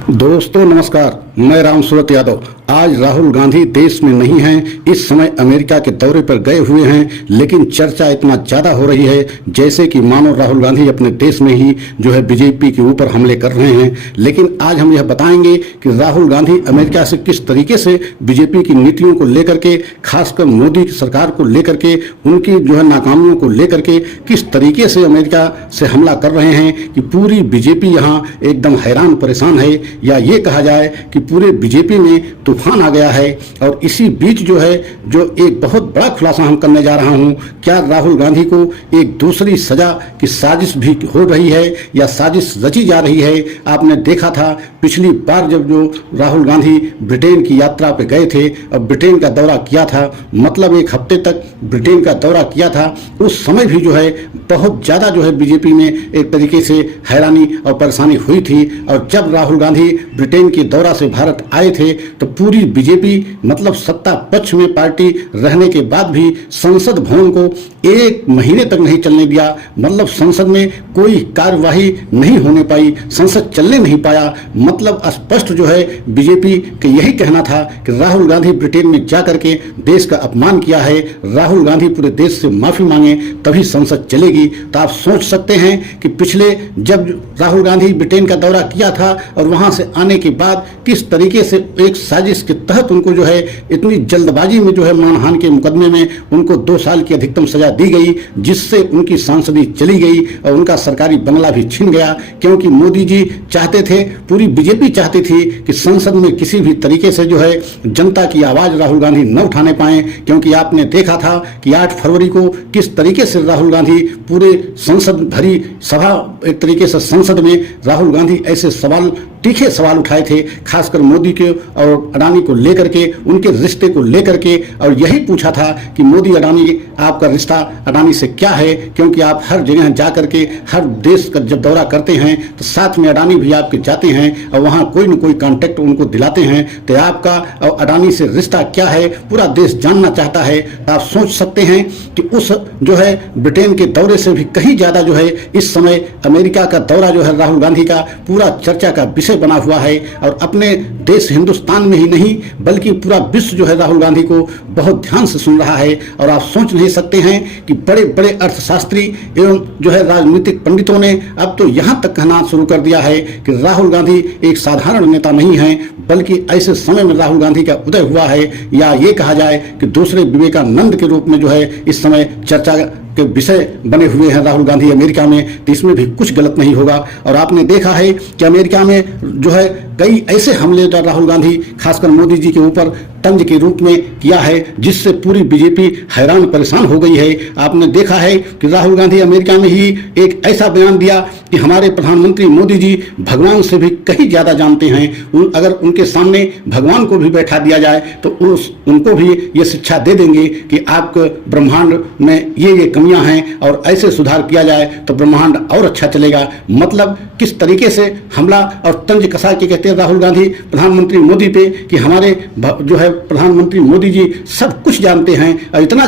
दोस्तों नमस्कार, मैं राम सूरत यादव। आज राहुल गांधी देश में नहीं हैं, इस समय अमेरिका के दौरे पर गए हुए हैं, लेकिन चर्चा इतना ज्यादा हो रही है जैसे कि मानो राहुल गांधी अपने देश में ही बीजेपी के ऊपर हमले कर रहे हैं। लेकिन आज हम यह बताएंगे कि राहुल गांधी अमेरिका से किस तरीके से बीजेपी की नीतियों को लेकर के, खासकर मोदी की सरकार को लेकर के, उनकी नाकामियों को लेकर के किस तरीके से अमेरिका से हमला कर रहे हैं कि पूरी बीजेपी यहाँ एकदम हैरान परेशान है, या ये कहा जाए कि पूरे बीजेपी में तूफान आ गया है। और इसी बीच जो एक बहुत बड़ा खुलासा हम करने जा रहा हूं, क्या राहुल गांधी को एक दूसरी सजा की साजिश भी हो रही है या साजिश रची जा रही है। आपने देखा था पिछली बार जब राहुल गांधी ब्रिटेन की यात्रा पे गए थे और ब्रिटेन का दौरा किया था, मतलब एक हफ्ते तक ब्रिटेन का दौरा किया था, उस समय भी बहुत ज़्यादा बीजेपी में एक तरीके से हैरानी और परेशानी हुई थी। और जब राहुल गांधी ब्रिटेन के दौरा से भारत आए थे तो पूरी बीजेपी मतलब सत्ता पक्ष में पार्टी रहने के बाद भी संसद भवन को एक महीने तक नहीं चलने दिया, मतलब संसद में कोई कार्यवाही नहीं होने पाई, संसद चलने नहीं पाया। मतलब स्पष्ट बीजेपी का यही कहना था कि राहुल गांधी ब्रिटेन में जाकर के देश का अपमान किया है, राहुल गांधी पूरे देश से माफी मांगे तभी संसद चलेगी। तो आप सोच सकते हैं कि पिछले जब राहुल गांधी ब्रिटेन का दौरा किया था और वहां से आने के बाद किस तरीके से एक साजिश के तहत उनको इतनी जल्दबाजी में मानहानि के मुकदमे में उनको 2 साल की अधिकतम सजा दी गई, जिससे उनकी सांसदी चली गई और उनका सरकारी बंगला भी छिन गया। क्योंकि मोदी जी चाहते थे, पूरी बीजेपी चाहती थी कि संसद में किसी भी तरीके से जनता की आवाज राहुल गांधी न उठाने पाए। क्योंकि आपने देखा था कि 8 फरवरी को किस तरीके से राहुल गांधी पूरे संसद भरी सभा, एक तरीके से संसद में राहुल गांधी ऐसे तीखे सवाल उठाए थे, खासकर मोदी के और अडानी को लेकर के, उनके रिश्ते को लेकर के। और यही पूछा था कि मोदी अडानी आपका रिश्ता अडानी से क्या है, क्योंकि आप हर जगह जाकर के हर देश का जब दौरा करते हैं तो साथ में अडानी भी आपके जाते हैं और वहाँ कोई न कोई कांटेक्ट उनको दिलाते हैं। तो आपका और अडानी से रिश्ता क्या है पूरा देश जानना चाहता है। आप सोच सकते हैं कि उस ब्रिटेन के दौरे से भी कहीं ज़्यादा इस समय अमेरिका का दौरा राहुल गांधी का पूरा चर्चा का विषय बना हुआ है। और अपने देश हिंदुस्तान में ही नहीं बल्कि पूरा विश्व राहुल गांधी को बहुत ध्यान से सुन रहा है। और आप सोच नहीं सकते हैं कि बड़े बड़े अर्थशास्त्री एवं राजनीतिक पंडितों ने अब तो यहां तक कहना शुरू कर दिया है कि राहुल गांधी एक साधारण नेता नहीं है, बल्कि ऐसे समय में राहुल गांधी का उदय हुआ है, या ये कहा जाए कि दूसरे विवेकानंद के रूप में इस समय चर्चा के विषय बने हुए हैं राहुल गांधी अमेरिका में। तो इसमें भी कुछ गलत नहीं होगा। और आपने देखा है कि अमेरिका में कई ऐसे हमले राहुल गांधी खासकर मोदी जी के ऊपर तंज के रूप में किया है, जिससे पूरी बीजेपी हैरान परेशान हो गई है। आपने देखा है कि राहुल गांधी अमेरिका में ही एक ऐसा बयान दिया कि हमारे प्रधानमंत्री मोदी जी भगवान से भी कहीं ज़्यादा जानते हैं, अगर उनके सामने भगवान को भी बैठा दिया जाए तो उनको भी ये शिक्षा दे देंगे कि आपके ब्रह्मांड में ये कमियां हैं और ऐसे सुधार किया जाए तो ब्रह्मांड और अच्छा चलेगा। मतलब किस तरीके से हमला और तंज कसा के कहते हैं राहुल गांधी प्रधानमंत्री मोदी पे कि हमारे प्रधानमंत्री मोदी जी सब कुछ जानते हैं और इतना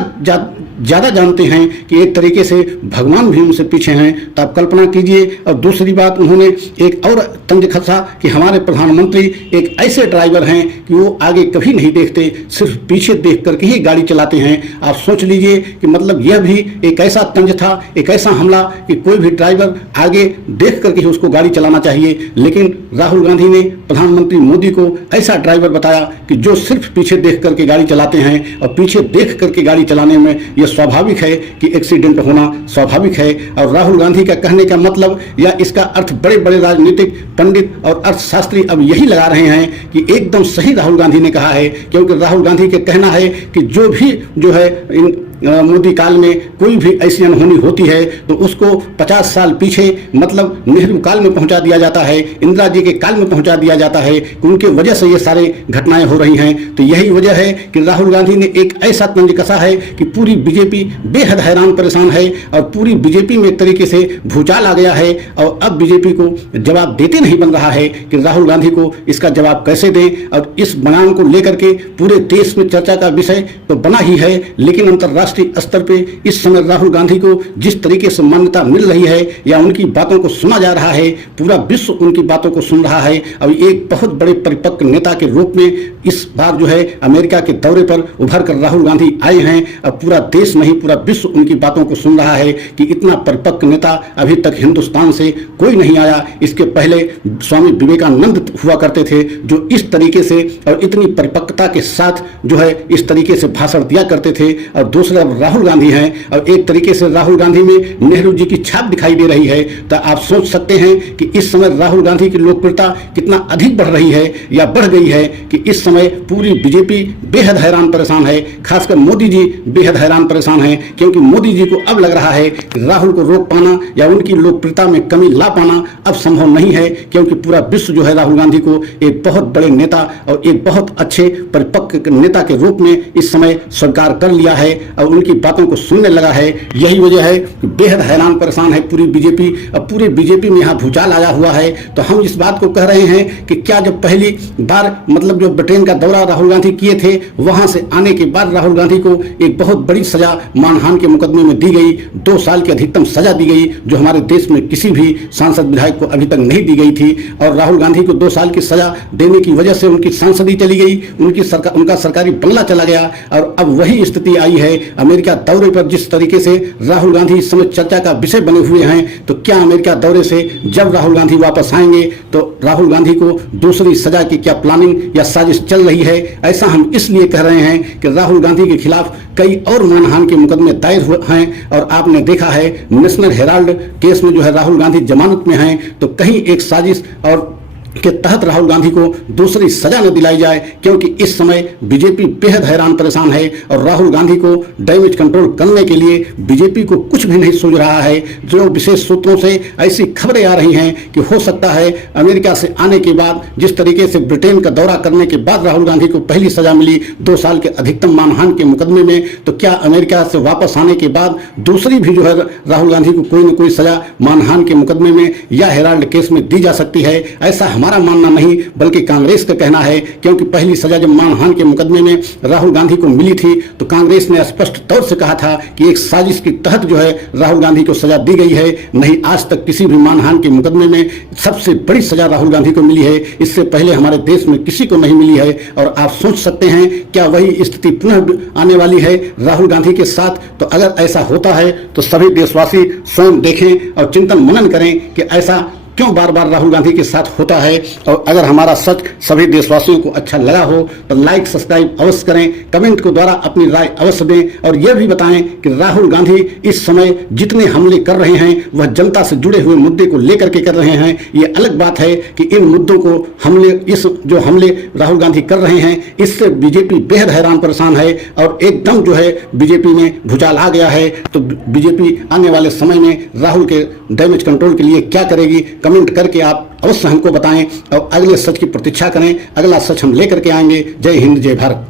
ज़्यादा जानते हैं कि एक तरीके से भगवान भी उनसे पीछे हैं। तो आप कल्पना कीजिए। और दूसरी बात उन्होंने एक और तंज खसा कि हमारे प्रधानमंत्री एक ऐसे ड्राइवर हैं कि वो आगे कभी नहीं देखते, सिर्फ पीछे देख करके ही गाड़ी चलाते हैं। आप सोच लीजिए कि मतलब यह भी एक ऐसा तंज था, एक ऐसा हमला कि कोई भी ड्राइवर आगे देख करके ही उसको गाड़ी चलाना चाहिए। लेकिन राहुल गांधी ने प्रधानमंत्री मोदी को ऐसा ड्राइवर बताया कि जो सिर्फ पीछे देख करके गाड़ी चलाते हैं, और पीछे देख करके गाड़ी चलाने में यह स्वाभाविक है कि एक्सीडेंट होना स्वाभाविक है। और राहुल गांधी का कहने का मतलब या इसका अर्थ बड़े बड़े राजनीतिक पंडित और अर्थशास्त्री अब यही लगा रहे हैं कि एकदम सही राहुल गांधी ने कहा है। क्योंकि राहुल गांधी का कहना है कि जो भी इन मोदी काल में कोई भी ऐसी अनहोनी होती है तो उसको 50 साल पीछे मतलब नेहरू काल में पहुंचा दिया जाता है, इंदिरा जी के काल में पहुंचा दिया जाता है कि उनके वजह से ये सारे घटनाएं हो रही हैं। तो यही वजह है कि राहुल गांधी ने एक ऐसा तंज कसा है कि पूरी बीजेपी बेहद हैरान परेशान है और पूरी बीजेपी में एक तरीके से भूचाल आ गया है। और अब बीजेपी को जवाब देते नहीं बन रहा है कि राहुल गांधी को इसका जवाब कैसे दें। और इस बयान को लेकर के पूरे देश में चर्चा का विषय तो बना ही है, लेकिन अंतर्राष्ट्रीय अंतर्राष्ट्रीय स्तर पे इस समय राहुल गांधी को जिस तरीके से मान्यता मिल रही है या उनकी बातों को सुना जा रहा है, पूरा विश्व उनकी बातों को सुन रहा है। अब एक बहुत बड़े परिपक्व नेता के रूप में इस बार जो है अमेरिका के दौरे पर उभर कर राहुल गांधी आए हैं। अब पूरा देश नहीं, पूरा विश्व उनकी बातों को सुन रहा है कि इतना परिपक्व नेता अभी तक हिंदुस्तान से कोई नहीं आया। इसके पहले स्वामी विवेकानंद हुआ करते थे जो इस तरीके से और इतनी परिपक्वता के साथ जो है इस तरीके से भाषण दिया करते थे। और दूसरा राहुल गांधी हैं, और एक तरीके से राहुल गांधी में नेहरू जी की छाप दिखाई दे रही है। तो आप सोच सकते हैं कि इस समय राहुल गांधी की लोकप्रियता कितना अधिक बढ़ रही है या बढ़ गई है कि इस समय पूरी बीजेपी बेहद हैरान परेशान है। खासकर मोदी जी बेहद हैरान परेशान हैं, क्योंकि मोदी जी को अब लग रहा है कि राहुल को रोक पाना या उनकी लोकप्रियता में कमी ला पाना अब संभव नहीं है, क्योंकि पूरा विश्व जो है राहुल गांधी को एक बहुत बड़े नेता और एक बहुत अच्छे परिपक्व नेता के रूप में इस समय स्वीकार कर लिया है और उनकी बातों को सुनने लगा है। यही वजह है कि बेहद हैरान परेशान है पूरी बीजेपी। अब पूरे बीजेपी में यहाँ भूचाल आया हुआ है। तो हम इस बात को कह रहे हैं कि क्या जब पहली बार मतलब जो ब्रिटेन का दौरा राहुल गांधी किए थे, वहां से आने के बाद राहुल गांधी को एक बहुत बड़ी सजा मानहानि के मुकदमे में दी गई, 2 साल की अधिकतम सजा दी गई, जो हमारे देश में किसी भी सांसद विधायक को अभी तक नहीं दी गई थी। और राहुल गांधी को 2 साल की सजा देने की वजह से उनकी सांसदी चली गई, उनका सरकारी बंगला चला गया। और अब वही स्थिति आई है अमेरिका दौरे पर। जिस तरीके से राहुल गांधी इस समय चर्चा का विषय बने हुए हैं, तो क्या अमेरिका दौरे से जब राहुल गांधी वापस आएंगे तो राहुल गांधी को दूसरी सजा की क्या प्लानिंग या साजिश चल रही है? ऐसा हम इसलिए कह रहे हैं कि राहुल गांधी के खिलाफ कई और मानहानि के मुकदमे दायर हुए हैं। और आपने देखा है नेशनल हेराल्ड केस में जो है राहुल गांधी जमानत में हैं, तो कहीं एक साजिश और के तहत राहुल गांधी को दूसरी सजा न दिलाई जाए, क्योंकि इस समय बीजेपी बेहद हैरान परेशान है। और राहुल गांधी को डैमेज कंट्रोल करने के लिए बीजेपी को कुछ भी नहीं सूझ रहा है। जो विशेष सूत्रों से ऐसी खबरें आ रही हैं कि हो सकता है अमेरिका से आने के बाद, जिस तरीके से ब्रिटेन का दौरा करने के बाद राहुल गांधी को पहली सजा मिली 2 साल के अधिकतम मानहानि के मुकदमे में, तो क्या अमेरिका से वापस आने के बाद दूसरी भी जो है राहुल गांधी को कोई न कोई सजा मानहानि के मुकदमे में या हेराल्ड केस में दी जा सकती है? ऐसा हमारा मानना नहीं बल्कि कांग्रेस का कहना है, क्योंकि पहली सजा जब मानहानि के मुकदमे में राहुल गांधी को मिली थी तो कांग्रेस ने स्पष्ट तौर से कहा था कि एक साजिश के तहत जो है राहुल गांधी को सजा दी गई है। नहीं, आज तक किसी भी मानहानि के मुकदमे में सबसे बड़ी सजा राहुल गांधी को मिली है, इससे पहले हमारे देश में किसी को नहीं मिली है। और आप सोच सकते हैं क्या वही स्थिति पुनः आने वाली है राहुल गांधी के साथ? तो अगर ऐसा होता है तो सभी देशवासी स्वयं देखें और चिंतन मनन करें कि ऐसा क्यों बार बार राहुल गांधी के साथ होता है। और अगर हमारा सच सभी देशवासियों को अच्छा लगा हो तो लाइक सब्सक्राइब अवश्य करें, कमेंट के द्वारा अपनी राय अवश्य दें और यह भी बताएं कि राहुल गांधी इस समय जितने हमले कर रहे हैं वह जनता से जुड़े हुए मुद्दे को लेकर के कर रहे हैं। ये अलग बात है कि इन मुद्दों को हमले राहुल गांधी कर रहे हैं, इससे बीजेपी बेहद हैरान परेशान है और एकदम जो है बीजेपी में भूचाल आ गया है। तो बीजेपी आने वाले समय में राहुल के डैमेज कंट्रोल के लिए क्या करेगी, कमेंट करके आप अवश्य हमको बताएं और अगले सच की प्रतीक्षा करें। अगला सच हम लेकर के आएंगे। जय हिंद, जय भारत।